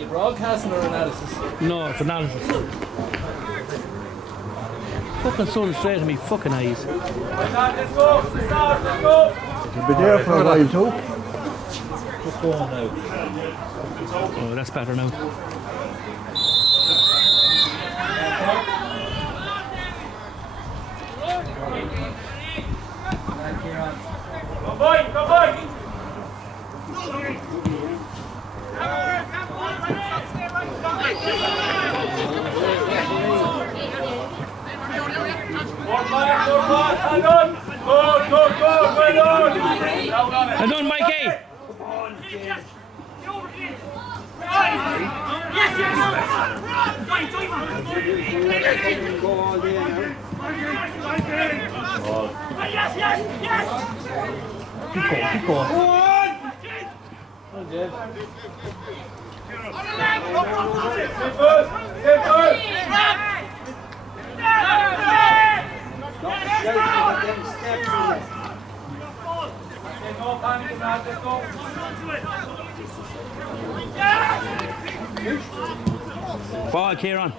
You broadcasting or analysis? No, it's analysis. Fucking sun straight at me, fucking eyes. Let's go! Let's go! You'll be there for a while too. What's going on now? Oh, that's better now. Go boy! Go boy! Well done, Mikey! Keep going. Ball, Kieran.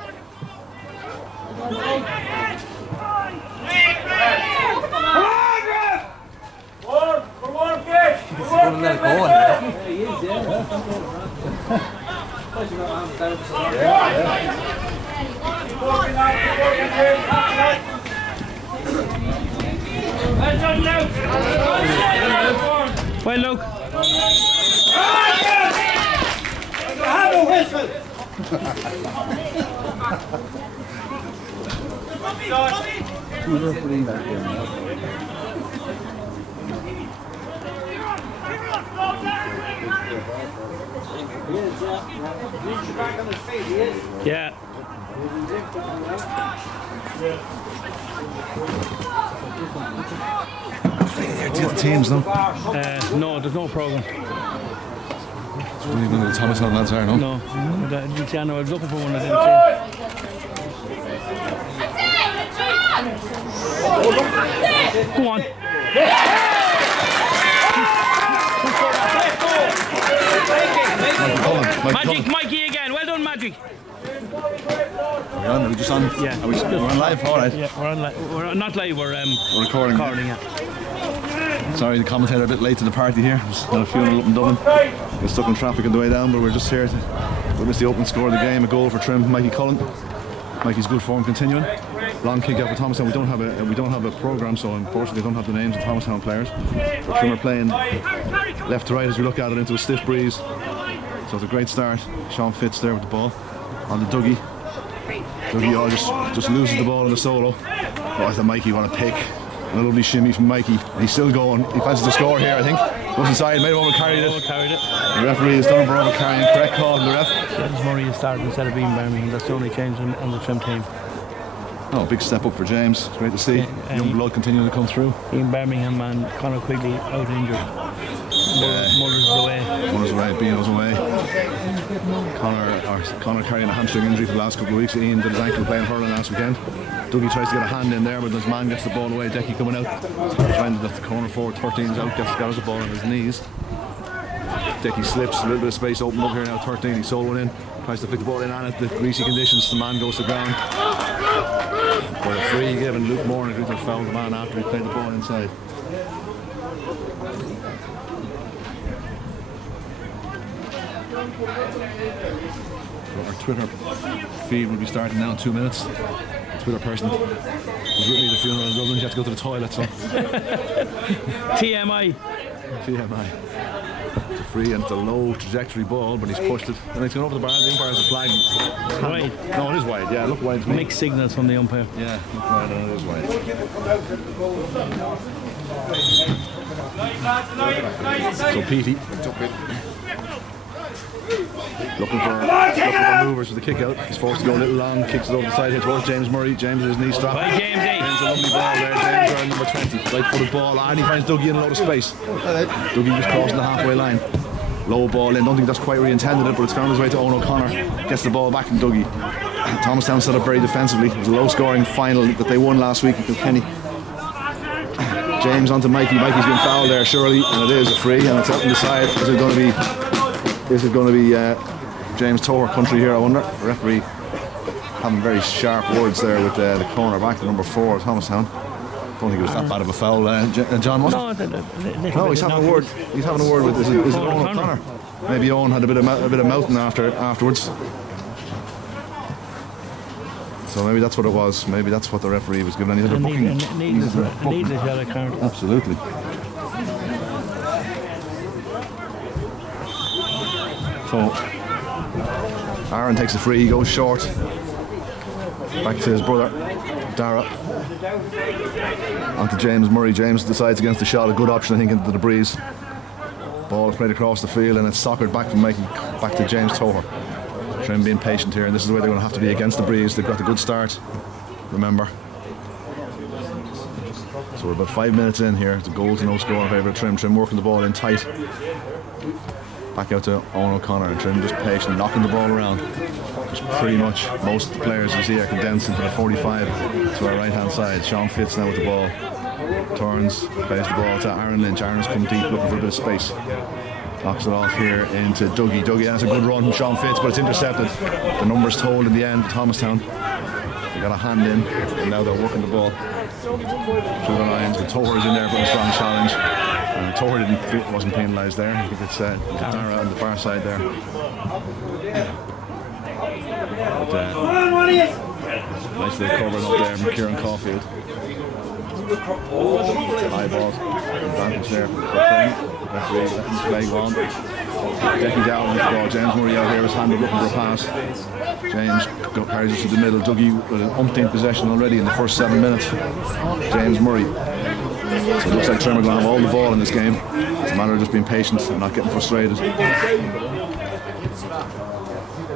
Well, Luke. Have a whistle! Who's refereeing that game? Yeah. Do you have the teams, no? No, there's no programme. What do you know the Thomastown lads are, no? No. I was looking for one, I didn't see. Go on. Magic, Mikey again. Well done, Magic. Are we just on? Yeah. We're on live, alright. Yeah, we're not live, we're recording. Yeah. Sorry, the commentator a bit late to the party here. Just had a funeral up in Dublin. Got stuck in traffic on the way down, but we're just here to witness the opening score of the game. A goal for Trim, Mikey Cullen. Mikey's good form continuing. Long kick out for Thomastown. We don't have a programme, so unfortunately, we don't have the names of Thomastown players. But Trim are playing left to right as we look at it into a stiff breeze. So it's a great start. Sean Fitz there with the ball on the Dougie. Dougie just loses the ball in the solo. But I thought Mikey want to pick. And a lovely shimmy from Mikey. And he's still going. He fancies the score here, I think. Goes inside, made him over, carried it. The referee has done for over carrying. Correct call from the ref. James Murray is starting instead of being Birmingham. That's the only change on the Trim team. Oh, big step up for James. It's great to see. Young blood continuing to come through. Ian Birmingham and Conor Quigley out injured. Mullers is away. Mullers away, Beano's away. Conor carrying a hamstring injury for the last couple of weeks. Ian did his ankle playing hurling last weekend. Dougie tries to get a hand in there, but his man gets the ball away. Decky coming out. Trying to get the corner forward. 13's out, got the ball on his knees. Decky slips, a little bit of space opened up here now. 13, he's soloing in. Tries to flick the ball in on it. The greasy conditions, the man goes to ground. For a free given, Luke Moore agreed to foul the man after he played the ball inside. So our Twitter feed will be starting now in 2 minutes. The Twitter person was with me at the funeral in Dublin. She had to go to the toilet, so. TMI. It's a free and it's a low trajectory ball, but he's pushed it. And it's gone over the bar. The umpire has a flag. Wide. No, it is wide. Yeah, look wide to me. Mixed signals from the umpire. Yeah, look wide and it is wide. So Petey looking for movers for the kick out. He's forced to go a little long, kicks it over the side here towards James Murray. James with his knee strap. Right, James, James, a lovely ball there. James wearing number 20. Right footed ball, and he finds Dougie in a lot of space. Dougie just crossing the halfway line. Low ball in, don't think that's quite where he intended it, but it's found his way to Owen O'Connor. Gets the ball back from Dougie. Thomastown set up very defensively. It was a low scoring final that they won last week in Kilkenny. James onto Mikey. Mikey's been fouled there, surely, and it is a free, and it's out on the side. Is it going to be James Tower country here, I wonder. The referee having very sharp words there with the corner back, the number 4, Thomastown. Don't think it was that bad of a foul, John, was it? No, he's having a word. He's having a word with his Owen O'Connor. Maybe Owen had a bit of mouthing afterwards. So maybe that's what it was. Maybe that's what the referee was giving. He had a booking. Needless yellow card. Absolutely. So Aaron takes the free. He goes short. Back to his brother, Dara. Onto James Murray. James decides against the shot. A good option, I think, into the breeze. Ball is played across the field and it's soccered back from Mikey back to James Toher. Trim being patient here, and this is the way they're going to have to be against the breeze. They've got the good start, remember. So we're about 5 minutes in here. It's a goal to no score in favour of Trim. Trim working the ball in tight. Back out to Owen O'Connor, and Trim just patient, knocking the ball around. Just pretty much most of the players you see are condensed into the 45 to our right hand side. Sean Fitz now with the ball. Turns, plays the ball to Aaron Lynch. Aaron's come deep looking for a bit of space. Knocks it off here into Dougie. Dougie has a good run from Sean Fitz, but it's intercepted. The numbers told in the end for Thomastown. They got a hand in, and now they're working the ball through the lines. But Toher is in there for a strong challenge. Toher wasn't penalised there. I think it's Dara on the far side there. But, nice little covering up there from Kieran Caulfield. High ball advantage there for Trim. Referee letting his flag on. Decky down with the ball. James Murray out here is handed looking for a pass. James carries it to the middle. Dougie with an umpteenth possession already in the first 7 minutes. James Murray. So it looks like Trim are going to have all the ball in this game. It's a matter of just being patient and not getting frustrated.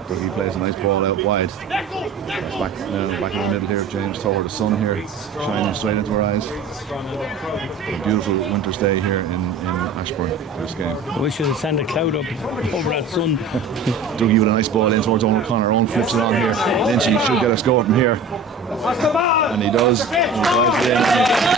Dougie plays a nice ball out wide. It's back in the middle here. James Tower, the sun here shining straight into our eyes. A beautiful winter's day here in Ashbourne for this game. We should have sent a cloud up over that sun. Dougie with a nice ball in towards Owen O'Connor. Owen flips it on here. Lynchy should get a score from here. And he does. He drives it in.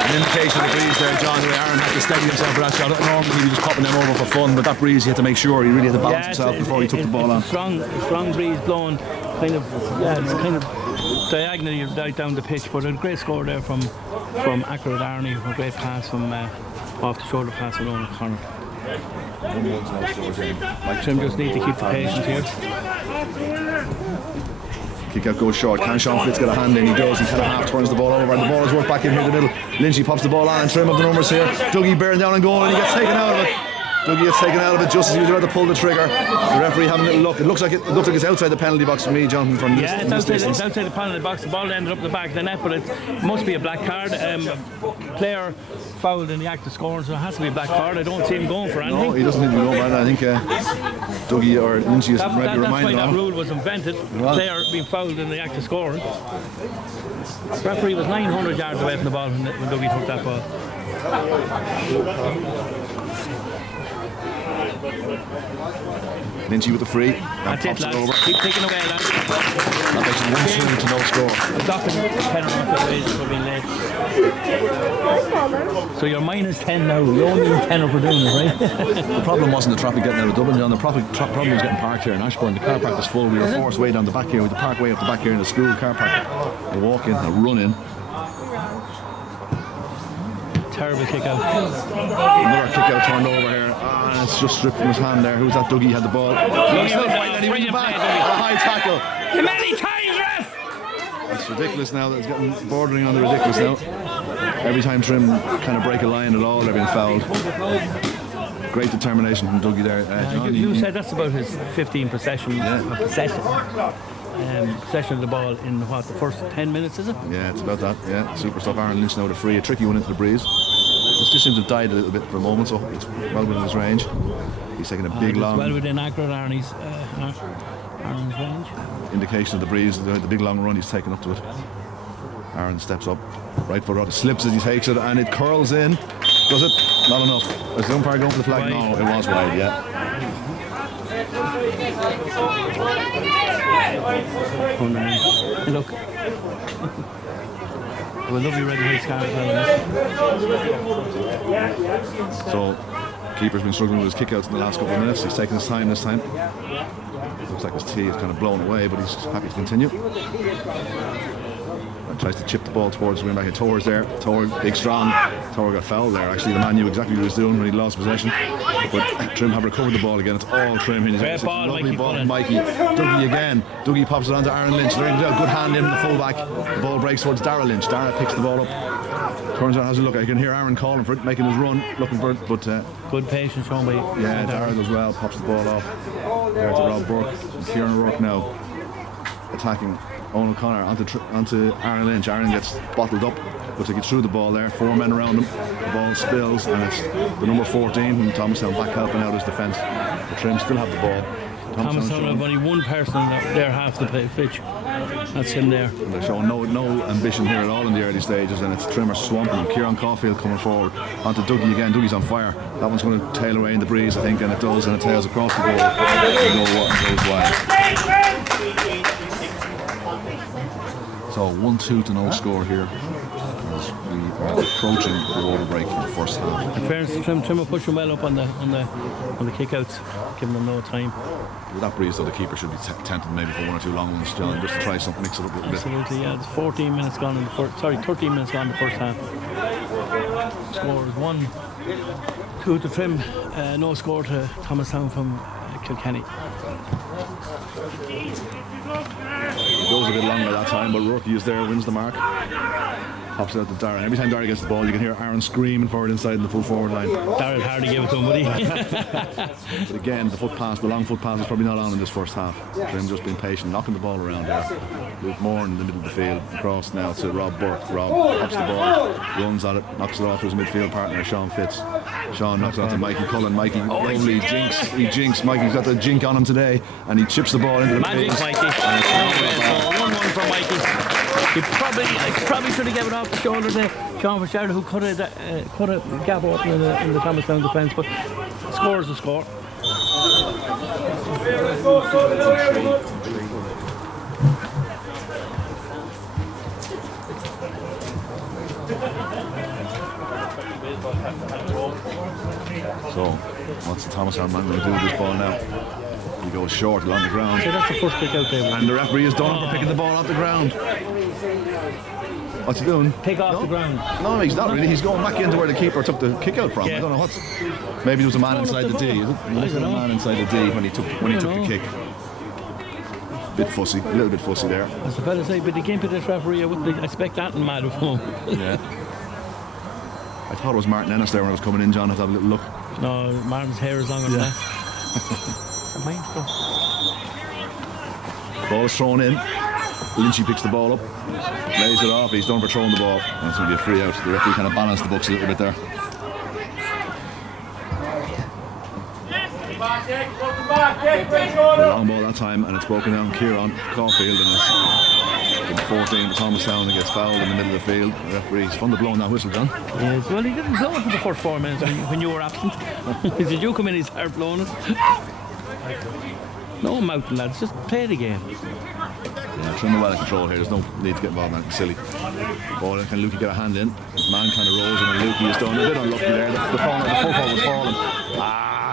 An indication of the breeze there, John. Aaron had to steady himself for that shot. Normally he was just popping them over for fun, but that breeze he had to make sure he really had to balance himself before he took the ball on. Strong breeze blowing, it's kind of diagonally right down the pitch, but a great score there from accurate Arnie. A great pass from off the shoulder pass from Owen O'Connor. Trim just need to keep the patience here. Kick out goes short. Can Sean Fitz get a hand in? He does. He kind of half turns the ball over, and the ball is worked back in here in the middle. Lynchy pops the ball on, and Trim of the numbers here. Dougie bearing down and going, and he gets taken out of it. Dougie gets taken out of it just as he was about to pull the trigger. The referee having a little look. It looks like it's outside the penalty box for me, Jonathan. From this, it's outside the penalty box. The ball ended up the back of the net, but it must be a black card. Player fouled in the act of scoring, so it has to be a black card. I don't see him going for anything. No, he doesn't need to go for anything. I think Dougie or Lynchy is ready to remind him. That's why that rule was invented. Player being fouled in the act of scoring. The referee was 900 yards away from the ball when Dougie took that ball. Lynchy with the free. That's it, lads. Over. Keep taking away, lads. That makes it 1-2 to no score. I'm docking 10 or off the ways for being late. So you're minus 10 now. You only need 10 for doing it, right? The problem wasn't the traffic getting out of Dublin, John. The problem was getting parked here in Ashbourne. The car park was full. We were forced way down the back here. We had to park way up the back here in the school car park. A walk in, a run in. Terrible kick out. Another kick out turned over here. And it's just stripped from his hand there. Who's that? Dougie had the ball. He's still fighting and he wins back. A high tackle. Many times, ref! It's ridiculous now. It's getting bordering on the ridiculous now. Every time Trim kind of break a line at all, they're being fouled. Great determination from Dougie there. John, you said that's about his 15 possession of the ball in the first 10 minutes, is it? Yeah, it's about that. Yeah, super stuff. Aaron Lynch now the free, a tricky one into the breeze. It just seems to have died a little bit for a moment, so it's well within his range. He's taking a big long. Well within accurate Aaron's range. Indication of the breeze, the big long run he's taken up to it. Aaron steps up, right foot out, slips as he takes it, and it curls in. Does it? Not enough. Is the umpire going for the flag? No, it was wide. Yeah. Look. Well, lovely red and white scarf as well. So Keeper's been struggling with his kickouts in the last couple of minutes. He's taking his time this time. Looks like his tee is kind of blown away, but he's happy to continue. Tries to chip the ball towards the wing back. Tor's there. Tor, big strong. Tor got fouled there. Actually, the man knew exactly what he was doing when he lost possession. But Trim have recovered the ball again. It's all Trim. Great ball, lovely Mikey. Ball from Mikey. Dougie again. Dougie pops it on to Aaron Lynch. There you go. Good hand in the fullback. The ball breaks towards Dara Lynch. Dara picks the ball up. Turns out, has a look. I can hear Aaron calling for it, making his run, looking for it. But good patience shown by Dara does well. Pops the ball off. There to Rob Burke. And Kieran O'Rourke now attacking Owen O'Connor onto Aaron Lynch. Aaron gets bottled up. Looks like he threw the ball there. 4 men around him. The ball spills, and it's the number 14 from Thomastown back helping out his defence. The Trim still have the ball. Thomastown have only one person there half the pitch. That's him there. And they're showing no ambition here at all in the early stages, and it's Trim are swamping. Kieran Caulfield coming forward onto Dougie again. Dougie's on fire. That one's going to tail away in the breeze, I think, and it does, and it tails across the goal. Goes wide. So 1-2 to no score here as we are approaching the water break in the first half. In fairness, Trim are pushing well up on the kickouts, giving them no time. With that breeze, though, the keeper should be tempted maybe for 1 or 2 long ones, John, just to try something, mix it up a little bit. Absolutely, yeah. It's 13 minutes gone in the first half. Score is 1-2 to Trim, no score to Thomastown from Kilkenny. It goes a bit longer that time, but Rourke is there, wins the mark. Pops it out to Darren. Every time Darren gets the ball, you can hear Aaron screaming forward inside in the full forward line. Darren hardly gave it to him, would he? But again, the long foot pass is probably not on in this first half. Trim just being patient, knocking the ball around there. Luke Moore in the middle of the field, across now to Rob Burke. Rob pops the ball, runs at it, knocks it off to his midfield partner, Sean Fitz. Sean knocks it on to Mikey Cullen. Mikey, lovely jinx. He jinks. Mikey's got the jink on him today, and he chips the ball into the Magic face. Mikey. 1-1 for Mikey. He probably should have given it off the shoulder to Sean Fitzgerald, who cut a gap open in the Thomastown defence, but the score is a score. So, what's the Thomastown man going to do with this ball now? He goes short along the ground. So that's the first kick out there. And the referee is done for picking the ball off the ground. What's he doing? Pick off the ground. No, he's not really. He's going back into where the keeper took the kick out from. Yeah. I don't know what's. Maybe there was a man inside the D. Is it? There was a man inside the D when he took the kick. Bit fussy, a little bit fussy there. As the fella say, but the game to this referee, I wouldn't expect that in mad of him. Yeah. I thought it was Martin Ennis there when I was coming in, John. Let's have a little look. No, Martin's hair is longer than that. Ball is thrown in. Lynchy picks the ball up, lays it off. He's done for throwing the ball. And it's going to be a free out. The referee kind of balanced the books a little bit there. The long ball that time, and it's broken down. Kieran Caulfield, and it's 14 to Thomastown, and gets fouled in the middle of the field. The referee's fun to blowing that whistle, John. Yes, well, he didn't blow it for the first 4 minutes when you were absent. Did you come in? He started blowing it. No mountain, lads. Just play the game. Yeah, Trim are well in control here. There's no need to get involved in that silly. Ball, can Lukey get a hand in? His man kind of rolls, and Lukey is done a bit unlucky there. The full forward was falling.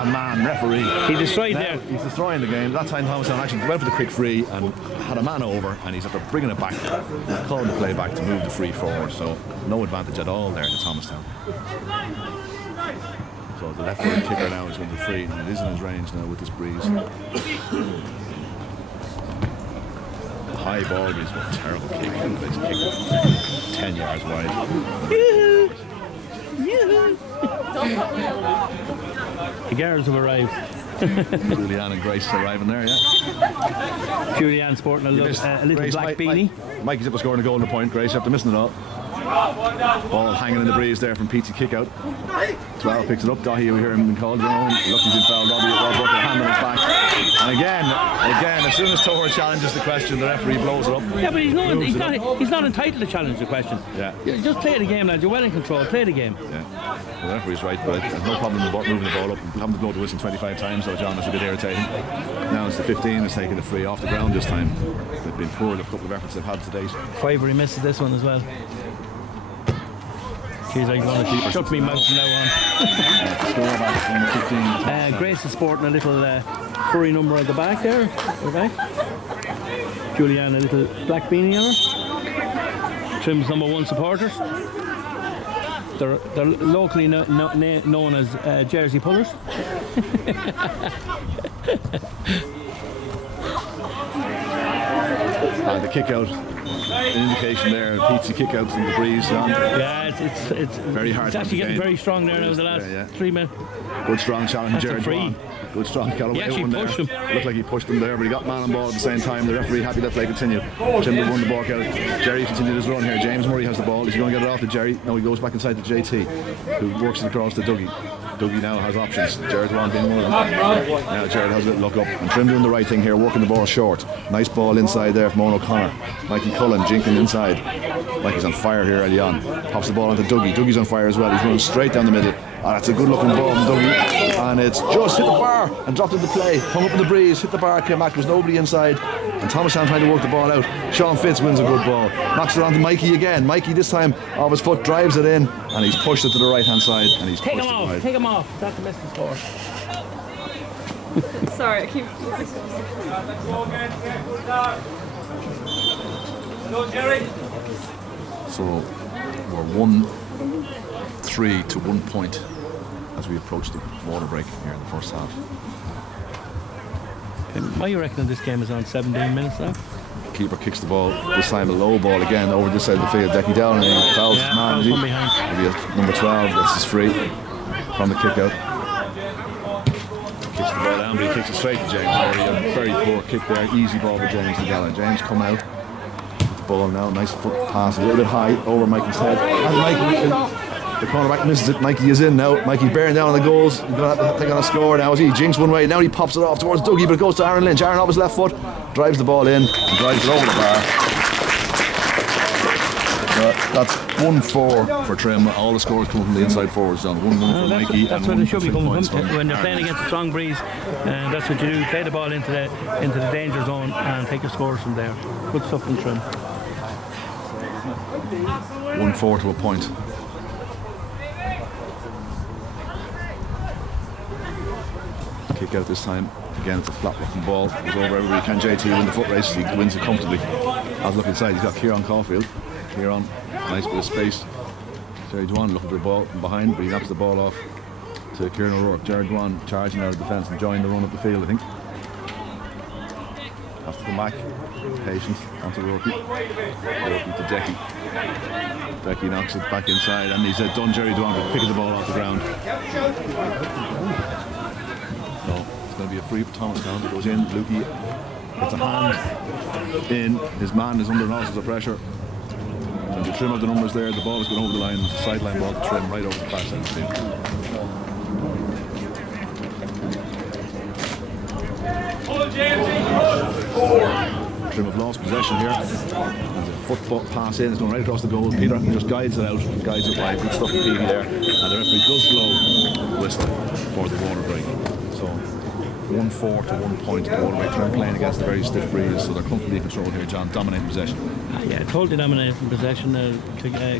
Man, referee. He destroyed there. He's destroying the game. That time Thomastown actually went for the quick free and had a man over, and he's after bringing it back, calling the play back to move the free forward. So no advantage at all there to Thomastown. So the left wing kicker now is going to free, and it is in his range now with this breeze. The high ball is a terrible kick. He's kicked it 10 yards wide. The girls have arrived. Julianne and Grace arriving there, yeah. Julianne sporting a little Grace, black beanie. Mikey's up for scoring a golden point. Grace after missing it all. Ball hanging in the breeze there from Pete's kick out. 12 picks it up. Dahi, we hear him being called. Lucky he's been fouled. Rob Burke with a hand on his back. And again, as soon as Toher challenges the question, the referee blows it up. Yeah, but he's not entitled to challenge the question. Yeah. Just play the game, lads. You're well in control. Play the game. Yeah. Well, the referee's right, but there's no problem moving the ball up. Having to blow the whistle 25 times, though, John, that's a bit irritating. Now it's the 15 that's taking the free off the ground this time. They've been poor the couple of efforts they've had to date. Fivery misses this one as well. Jeez, I'm going to shut me mouth from now Score back in the 15. on. Grace is sporting a little furry number at the back there. At the back. Julianne, a little black beanie on her. Trim's #1 supporters. They're locally known as jersey pullers. The kick out, an indication there, pizza kick out from the breeze. Yeah, it's very hard. It's actually getting very strong there now in the last 3 minutes. Good strong challenge, Jared Dwan. Good strong Callaway. He actually pushed him. Looked like he pushed him there, but he got man on ball at the same time. The referee happy that play continued. Jim won the ball out. Jerry continued his run here. James Murray has the ball. He's going to get it off to Jerry. Now he goes back inside to JT, who works it across to Dougie. Dougie now has options. Jared Dwan being one of them. Now Jared has a little look up. And Trim doing the right thing here, working the ball short. Nice ball inside there from Owen O'Connor. Mikey Cullen jinking inside. Mikey's on fire here early on. Pops the ball onto Dougie. Dougie's on fire as well. He's running straight down the middle. That's a good looking ball from Dougie. And it's just hit the bar and dropped into play. Come up in the breeze, hit the bar, came back. There's nobody inside. And Thomastown trying to work the ball out. Sean Fitz wins a good ball. Knocks it on to Mikey again. Mikey this time off his foot drives it in. And he's pushed it to the right hand side. And he's Take pushed him it off. wide. Take him off. That's a missed the score. Sorry, I keep. Go, Jerry. So we're 1-3 to 1 point as we approach the water break here in the first half. Why you reckon this game is on 17 minutes now? Keeper kicks the ball, this time a low ball again over this side of the field. Decky down and he fouls his man. Fouls from behind. Maybe number 12 gets his free from the kick out. Kicks the ball down, but he kicks it straight to James. A very poor kick there, easy ball for James to Gallon. James come out. Ball now, nice foot pass, a little bit high over Mikey's head. And Mikey, the cornerback misses it. Mikey is in now. Mikey bearing down on the goals. He's going to have to take on a score now. As he jinks one way, now he pops it off towards Dougie, but it goes to Aaron Lynch. Aaron off his left foot, drives the ball in, and drives it over the bar. That's 1-4 for Trim. All the scores come from the inside forwards, John. 1-1 for Mikey. That's where they should be coming from. When they're playing against a strong breeze, that's what you do. Play the ball into the danger zone and take your scores from there. Good stuff from Trim. 1-4 to a point. Kick out this time. Again, it's a flat looking ball. Goes over everybody. Can JT win the foot race? He wins it comfortably. Has a look inside. He's got Kieran Caulfield. Kieran, nice bit of space. Jerry Dwan looking for a ball from behind, but he knocks the ball off to Kieran O'Rourke. Jared Dwan charging out of defence and joining the run up the field, I think. Has to come back. Patient onto Rourke. Rourke to Decky. Decky knocks it back inside, and he's done Jerry Dwan for picking the ball off the ground. No, it's going to be a free for Thomastown. It goes in. Lukey gets a hand in. His man is under nostrils of pressure. And to Trim of the numbers there, the ball is going over the line. It's a sideline ball to Trim right over the far side of the field. Trim have lost possession here. There's a foot pass in, it's going right across the goal. Peter just guides it out, guides it wide. Good stuff from Petey there. And the referee does blow the whistle for the water break. So 1-4 to 1 point. The water break. Trim playing against a very stiff breeze, so they're comfortably in control here. John dominating possession. Yeah, totally dominating possession.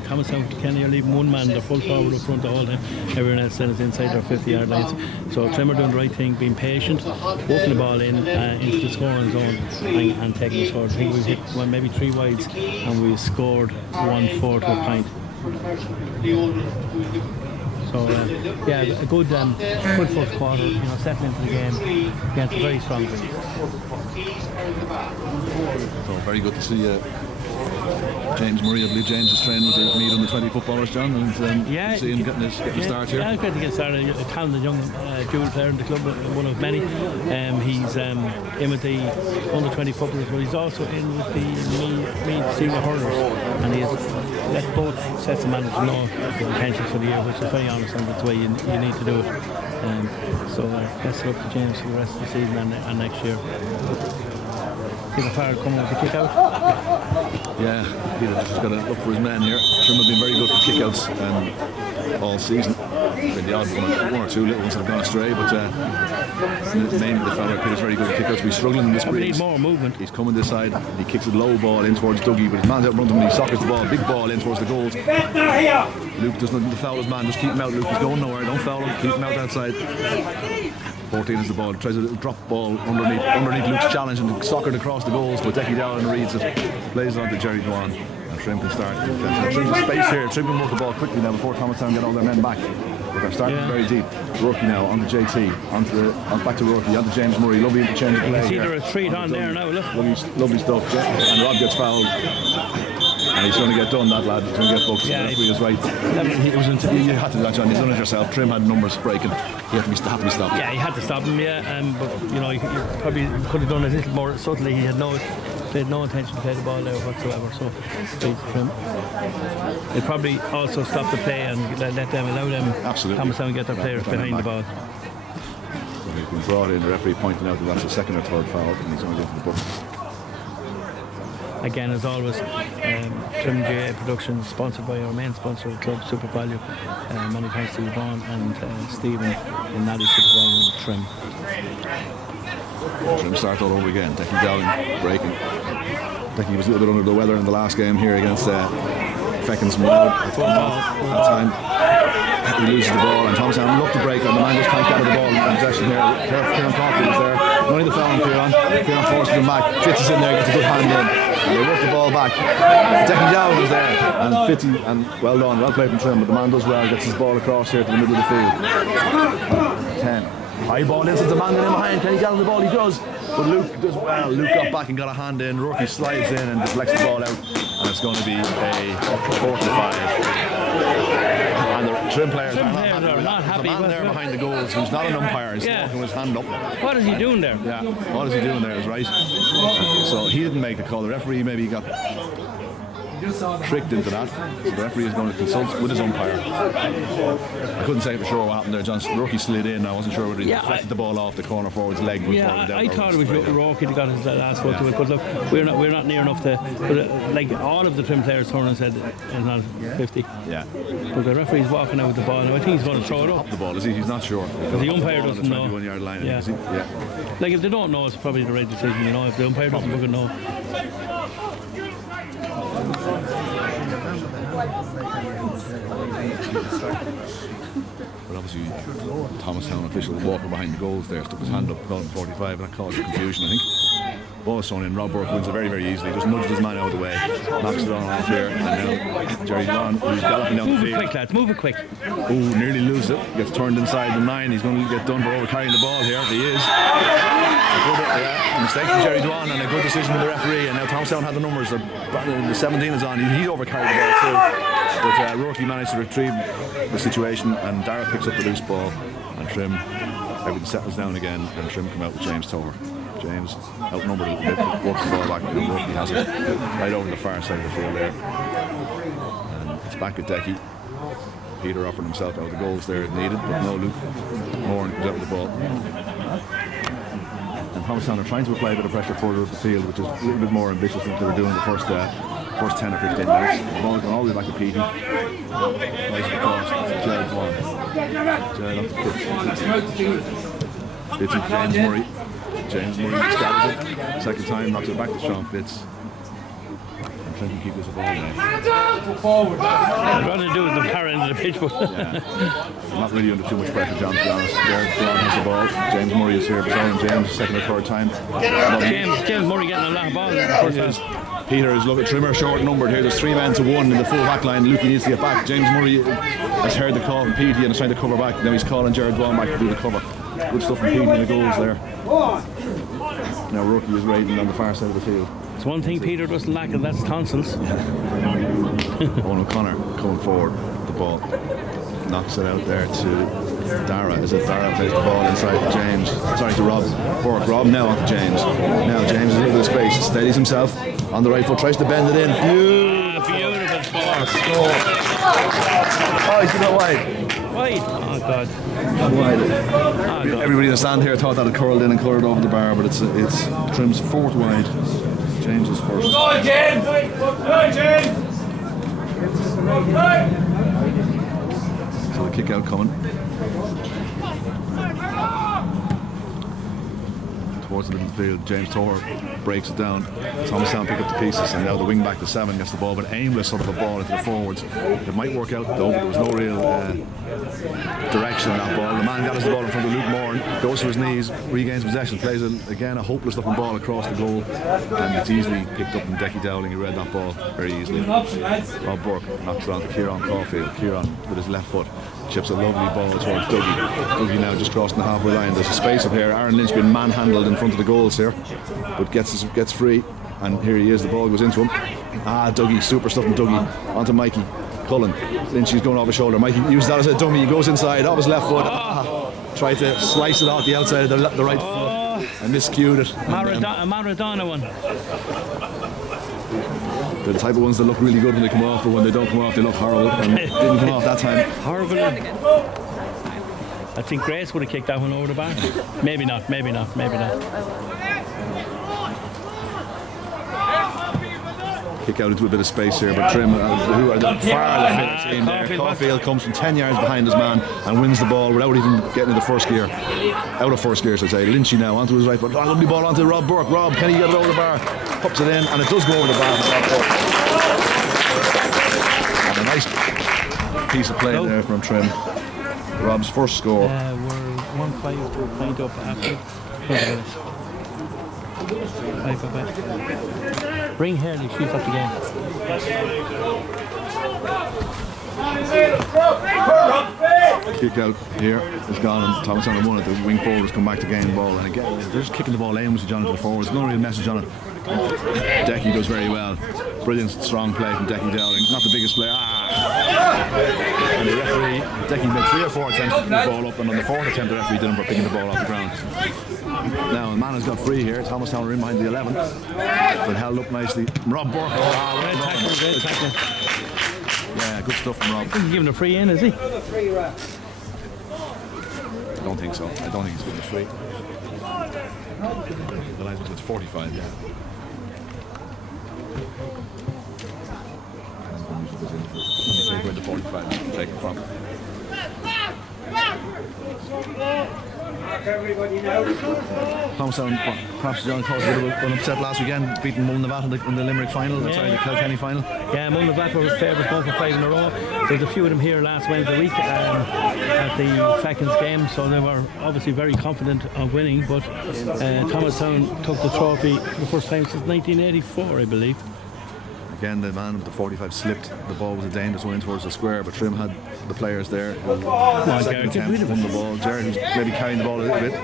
Thomastown Kenny are leaving one man, they're full forward up front the whole time. Everyone else then is inside their 50-yard lines. So Trim are doing the right thing, being patient, walking the ball in into the scoring zone and taking the score. I think we've hit maybe 3 wides and we scored 1-4 to a point. So yeah, a good first quarter. You know, settling into the game against a very strong breeze. So very good to see James Murray. I believe James is trained with the Mead under 20 footballers, John, and see him getting a start here. Yeah, great to get started. A talented young dual player in the club, one of many. He's in with the under 20 footballers, but he's also in with the Mead senior hurlers, and he has let both sets of managers know his intentions for the year, which is very honest, and that's the way you need to do it. So best of luck to James for the rest of the season and next year. Peter Farrell coming with the kick out. Yeah, Peter just got to look for his man here. Trim have been very good for kick outs, and all season. Been the odd one or two little ones that have gone astray, but mainly the fella is very good at kickouts. We're struggling in this breeze. We need more movement. He's coming this side. He kicks a low ball in towards Dougie, but his man's out in front of him and he sockers the ball, big ball in towards the goals. Luke does nothing to foul his man. Just keep him out. Luke is going nowhere. Don't foul him. Keep him out that side. 14 is the ball. Tries a little drop ball underneath Luke's challenge and soccered across the goals, but Decky Dowling reads it, plays it on to Jerry Dwan, and Trim can start. Trim's space here. Trim can work the ball quickly now before Thomastown get all their men back. But they're starting very deep. Rourke now onto JT, back to Rourke, onto James Murray. Lovely interchange of play. You can see there a treat on there now. Look. Lovely stuff. And Rob gets fouled. And he's going to get done, that lad. He's going to get booked. Yeah, the referee is right. You had to do that, John. You've done it yourself. Trim had numbers breaking. He had to be stopped. Yeah, he had to stop him, but you know, you probably could have done it a little more subtly. He had no intention to play the ball there whatsoever. So, Trim. They probably also stop the play and allow them Thomastown get their players behind the ball. He's been brought in, the referee pointing out that that's the second or third foul, and he's going to get to the book. Again, as always, Trim GA Productions, sponsored by our main sponsor, Club Super Value. Many thanks to Yvonne and Stephen in Natty Super Value Trim. Trim starts all over again. Decky Dowling breaking. Decky was a little bit under the weather in the last game here against Feckens Malone. That time he loses the ball, and Thomastown looked to break, and the man just can't get out of the ball in possession here. Kieran Coffey is there. Only the foul on Kieran. Kieran forces him back. Fitz is in there, gets a good hand in. And they work the ball back. Decky Dowling is there, and Fitzy, and well done, well played from Trim, but the man does well, gets his ball across here to the middle of the field. 10. High ball in, the man in behind. Can he get on the ball? He does. But Luke does well. Luke got back and got a hand in. Rourke slides in and deflects the ball out. And it's going to be a 4-5. And the Trim players are not happy. The man there behind the goals, who's not an umpire, is walking with his hand up. What is he doing there? Yeah, what is he doing there is right. So he didn't make the call. The referee maybe got tricked into that. So the referee is going to consult with his umpire. I couldn't say for sure what happened there. John Rourke slid in. I wasn't sure whether he deflected the ball off the corner forward's leg. I thought it was Rourke that got his last foot to it. But look, we're not near enough to. But like all of the Trim players turned and said it's not 50. Yeah. But the referee's walking out with the ball. Now I think he's going to throw it up. The ball is he? He's not sure. The umpire doesn't know. 21-yard line. Yeah. Like if they don't know, it's probably the right decision. You know, if the umpire doesn't fucking know. But obviously, Thomastown official walking behind the goals there stuck his hand up, called him 45, and that caused confusion, I think. Ball is thrown in. Rob Burke wins it very, very easily. Just nudges his man out of the way, knocks it on off here, and now Jerry Dwan, who's galloping down the field. Move it quick, lads. Move it quick. Oh, nearly loses it. Gets turned inside the 9. He's going to get done for overcarrying the ball here. He is. A mistake from Jerry Dwan and a good decision from the referee. And now Thomastown had the numbers. The 17 is on. He overcarried the ball too. But Rourke managed to retrieve the situation, and Dara picks up the loose ball, and Trim, everything settles down again, and Trim come out with James Tower. James outnumbered a little bit, works the ball back, and Rourke has it right over the far side of the field there. And it's back at Decky. Peter offered himself out the goals there if needed, but no, Luke Moran comes out with the ball. And Thomastown are trying to apply a bit of pressure further up the field, which is a little bit more ambitious than they were doing the first 10 or 15 minutes. The ball's gone all the way back to Petey. Nice across, Jared Dwan. Jared up the pitch. Fitz and James Murray. James Murray scatters it. Second time, knocks it back to Sean Fitz. And trying to keep this ball now. I'd rather do it than power into the pitch, but I'm not really under too much pressure, John, to be honest. Jared Dwan has the ball. James Murray is here beside James, second or third time. James Murray getting a lot of ball in the first half. Peter is looking Trimmer short numbered here. There's 3 men to 1 in the full back line. Lukey needs to get back. James Murray has heard the call from Petey and is trying to cover back. Now he's calling Jared Dwan back to do the cover. Good stuff from Petey in the goals there. Now Rourke is raiding on the far side of the field. It's one thing Peter doesn't lack, and that's tonsils. Owen O'Connor coming forward. The ball knocks it out there to Dara. Is it Dara plays the ball inside to James? Sorry, to Rob Burke. Rob now onto James. Now James is into the space. Steadies himself on the right foot. Tries to bend it in. Beautiful score. Oh, he's got wide. Wide. Oh God. Wide. Everybody in the stand here thought that it curled in and curled over the bar, but it's Trim's 4th wide. James is first. Go on, James! Go on, James! So the kick out coming. Towards the middle of the field, James Torr breaks it down. Thomastown pick up the pieces, and now the wing back to 7 gets the ball, but aimless sort of a ball into the forwards. It might work out though, but there was no real direction on that ball. The man gathers the ball in front of Luke Moran, goes to his knees, regains possession, plays again a hopeless looking ball across the goal, and it's easily picked up in Decky Dowling. He read that ball very easily. Rob Burke knocks it on to Kieran Caulfield. Kieran with his left foot chips a lovely ball towards Dougie. Dougie now just crossing the halfway line. There's a space up here. Aaron Lynch being manhandled in front of the goals here, but gets free, and here he is. The ball goes into him. Dougie, super stuff from Dougie onto Mikey Cullen. Lynch is going off his shoulder. Mikey uses that as a dummy. He goes inside off his left foot. Tried to slice it off the outside of the right foot and miscued it. Maradona one. They're the type of ones that look really good when they come off, but when they don't come off, they look horrible. And it didn't come off that time. Horrible. I think Grace would have kicked that one over the bar. Maybe not. Kick out into a bit of space here, but Trim, who are the far left team there. Caulfield comes from 10 yards behind his man and wins the ball without even getting into first gear. Out of first gear, should I say. Lynchy now onto his right foot. Lovely ball onto Rob Burke. Rob, can he get it over the bar? Pops it in, and it does go over the bar. And a nice piece of play there from Trim. Rob's first score. We're 1-5 to a point up after 20 minutes. 5-5. Bring Hurley, she's up the game. Kick out here is gone, and Thomastown have won it. The wing forwards come back to gain the ball, and again they're just kicking the ball aimlessly, John, into the forwards. No real message on it. Decky does very well. Brilliant strong play from Decky Dowling. Not the biggest play. And the referee, Decky made 3 or 4 attempts to pick the ball up, and on the 4th attempt the referee did him for picking the ball off the ground. Now the man has got free here. Thomastown are in behind the 11, but held up nicely. Rob Burke. Red tackle. Yeah, good stuff from Rob. He's giving a free in, is he? I don't think so. I don't think he's giving a free. The line was at 45, yeah. Where the 45 take it from. Thomastown, perhaps John caused a bit of an upset last weekend, beating Mulnavat in the Limerick final, sorry, the Kilkenny final. Yeah, Mulnavat were favourites, going for 5 in a row. There's a few of them here last Wednesday week at the seconds game, so they were obviously very confident of winning, but Thomastown took the trophy for the first time since 1984, I believe. Again, the man with the 45 slipped. The ball was a dangerous one in towards the square, but Trim had the players there. Second attempt, won the ball. Jared was maybe carrying the ball a little bit,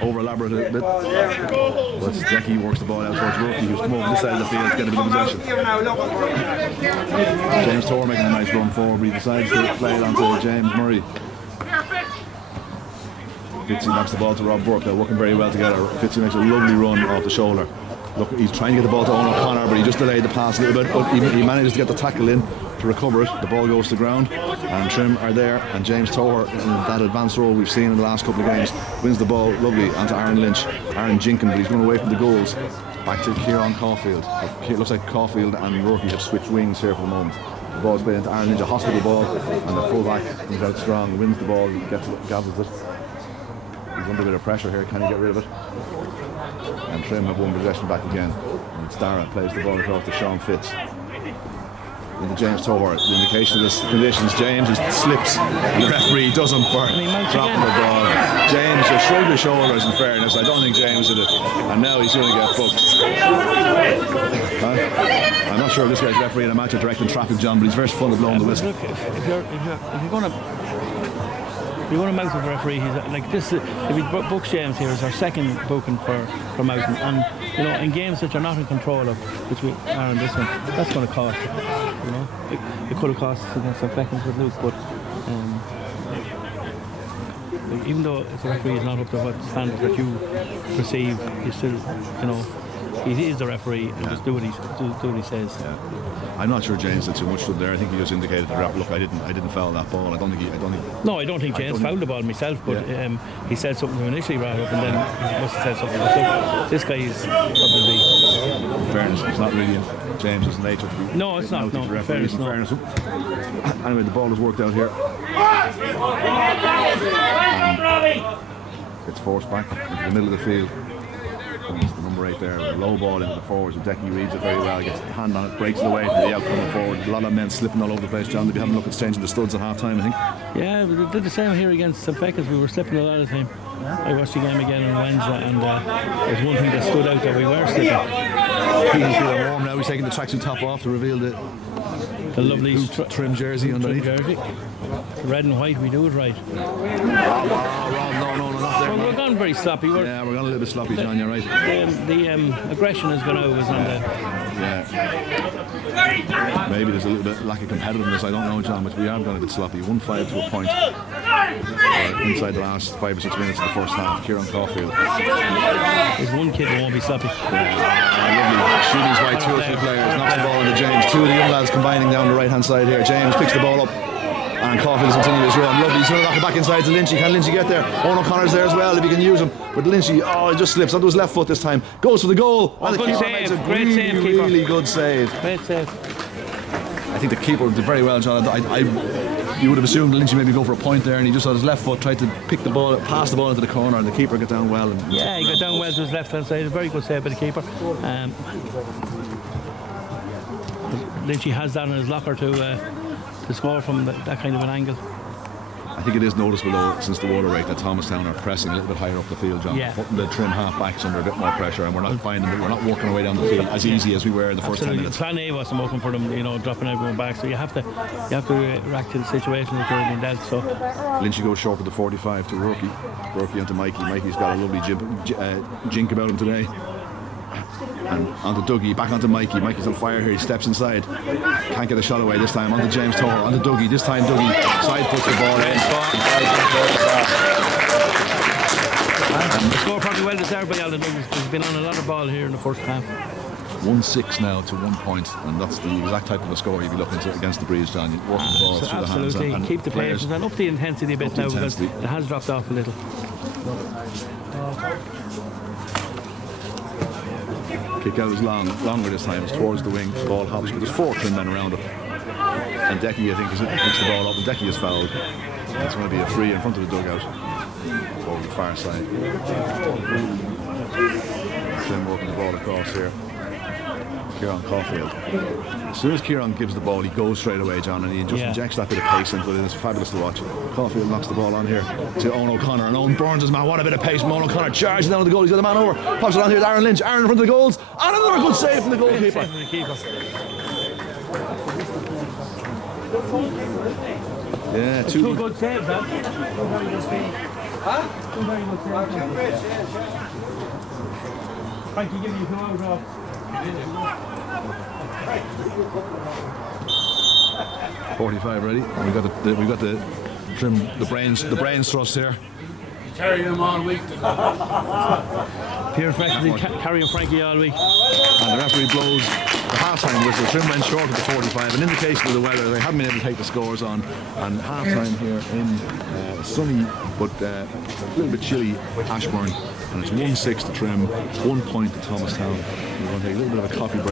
over elaborate a little bit. But Decky works the ball out towards Rookie, who's come over this side of the field to get a bit of possession. James Torr making a nice run forward, but he decides to play it onto James Murray. Fitzy knocks the ball to Rob Burke. They're working very well together. Fitzy makes a lovely run off the shoulder. Look, he's trying to get the ball to Owen O'Connor, but he just delayed the pass a little bit. But he manages to get the tackle in to recover it. The ball goes to the ground, and Trim are there. And James Torr, in that advanced role we've seen in the last couple of games, wins the ball lovely onto Aaron Lynch. Aaron Jinkin, but he's going away from the goals. Back to Kieran Caulfield. It looks like Caulfield and Rourke have switched wings here for the moment. The ball's played into Aaron Lynch, a hospital ball, and the fullback comes out strong, wins the ball, gathers it. He's under a bit of pressure here. Can he get rid of it? And Trim have won possession back again. And Starra plays the ball across to Sean Fitz. Into James Torr. The indication of this conditions, James slips, and the referee doesn't for dropping the ball. James just shrugged his shoulders in fairness. I don't think James did it. And now he's going to get booked. I'm not sure if this guy's referee in a match of directing traffic, John, but he's very fun at blowing the whistle. Look, if you're going to mouth of a referee, he's like this. If he books James here, is our second booking for mouthing, and in games that you're not in control of, which we are in this one, that's going to cost. It could have cost us some seconds with Luke, but even though if the referee is not up to what standards that you perceive, you still, he is the referee and just do what he says. Yeah. I'm not sure James did too much to him there. I think he just indicated to the ref, look, I didn't foul that ball. I don't think James fouled the ball myself, but he said something to him initially right up, and then he must have said something. So this guy is probably, in fairness, he's not really James's nature to be. No, it's not. getting out No, these referees, fairness, in fairness. Anyway, the ball is worked out here. Gets forced back into the middle of the field. It's the number 8 there, a low ball into the forwards. Decky reads it very well, gets a hand on it, breaks it away from the outcoming forward. A lot of men slipping all over the place, John. They'll be having a look at changing the studs at half time, I think. Yeah, we did the same here against St. Fecus. We were slipping a lot of the time. I watched the game again on Wednesday, and there's one thing that stood out that we were slipping. He's feeling warm now. He's taking the tracksuit top off to reveal the lovely trim jersey underneath. jersey. Red and white, we do it right. Rob, no, not there. Well, we're gone very sloppy. Yeah, we're gone a little bit sloppy, John, you're right. The aggression has gone over us on the. Yeah. Maybe there's a little bit lack of competitiveness, I don't know, John, but we have gone a bit sloppy. 1-5 to a point. Inside the last 5 or 6 minutes of the first half, Kieran Caulfield. There's one kid who won't be sloppy. Lovely. Shootings by 2 or 3 players. Knocks the ball into James. 2 of the young lads combining down the right hand side here. James picks the ball up. And Caulfield is continuing his run. Lovely. He's going to knock it back inside to Lynchy. Can Lynchy get there? Owen O'Connor's there as well if he can use him. But Lynchy, he just slips onto his left foot this time. Goes for the goal. Oh, And the good keeper save. makes a Great save, keeper. really good save. Great save. I think the keeper did very well, John. You would have assumed Lynchy maybe go for a point there, and he just had his left foot, tried to pick the ball, pass the ball into the corner, and the keeper got down well. And Yeah, he got down well to his left hand side. A very good save by the keeper. Lynchy has that in his locker to score from that kind of an angle. I think it is noticeable though, since the water break, that Thomastown are pressing a little bit higher up the field, John. Yeah. Putting the trim half backs under a bit more pressure, and we're not finding that we're not working our way down the field as easy as we were in the first 10 Absolutely. minutes. Plan A wasn't working for them, dropping everyone back. So you have to react to the situation that you're being dealt. So Lynchy goes short with the 45 to Rourke. Rourke onto Mikey. Mikey's got a lovely jink about him today. And onto Dougie, back onto Mikey. Mikey's on fire here, he steps inside. Can't get a shot away this time. Onto James Torr, onto Dougie. This time Dougie side puts the ball in. the score probably well deserved by Alan Douglas. He's been on a lot of ball here in the first half. 1-6 now to 1 point, and that's the exact type of a score you'd be looking to against the Breeze, John. You'd work the ball through the hands. Absolutely, And keep the patience and up the intensity a bit now because it has dropped off a little. Kick out is longer this time. It's towards the wing. The ball hops, but there's 4 trim men around it. And Decky, I think, picks the ball up, and Decky is fouled. And it's going to be a free in front of the dugout over the far side. Trim working the ball across here. Kieran Caulfield. As soon as Kieran gives the ball, he goes straight away, John, and he just injects that bit of pace into it. It's fabulous to watch. Caulfield knocks the ball on here to Owen O'Connor, and Owen burns his man. What a bit of pace from Owen O'Connor. Charges down to the goal. He's got the man over. Pops it on here to Aaron Lynch. Aaron in front of the goals. And another good save from the goalkeeper. Yeah, Two good saves, huh? Frankie, give me 2 hours off. 45 ready. We got the trim, the brains thrust here. Carry them all week. Pierre Frankie carrying Frankie all week. And the referee blows the half-time whistle. Trim went short of the 45, an indication of the weather. They haven't been able to take the scores on. And half-time here in sunny but a little bit chilly Ashbourne. And it's 1-6 to Trim, 1 point to Thomastown. We're going to take a little bit of a coffee break.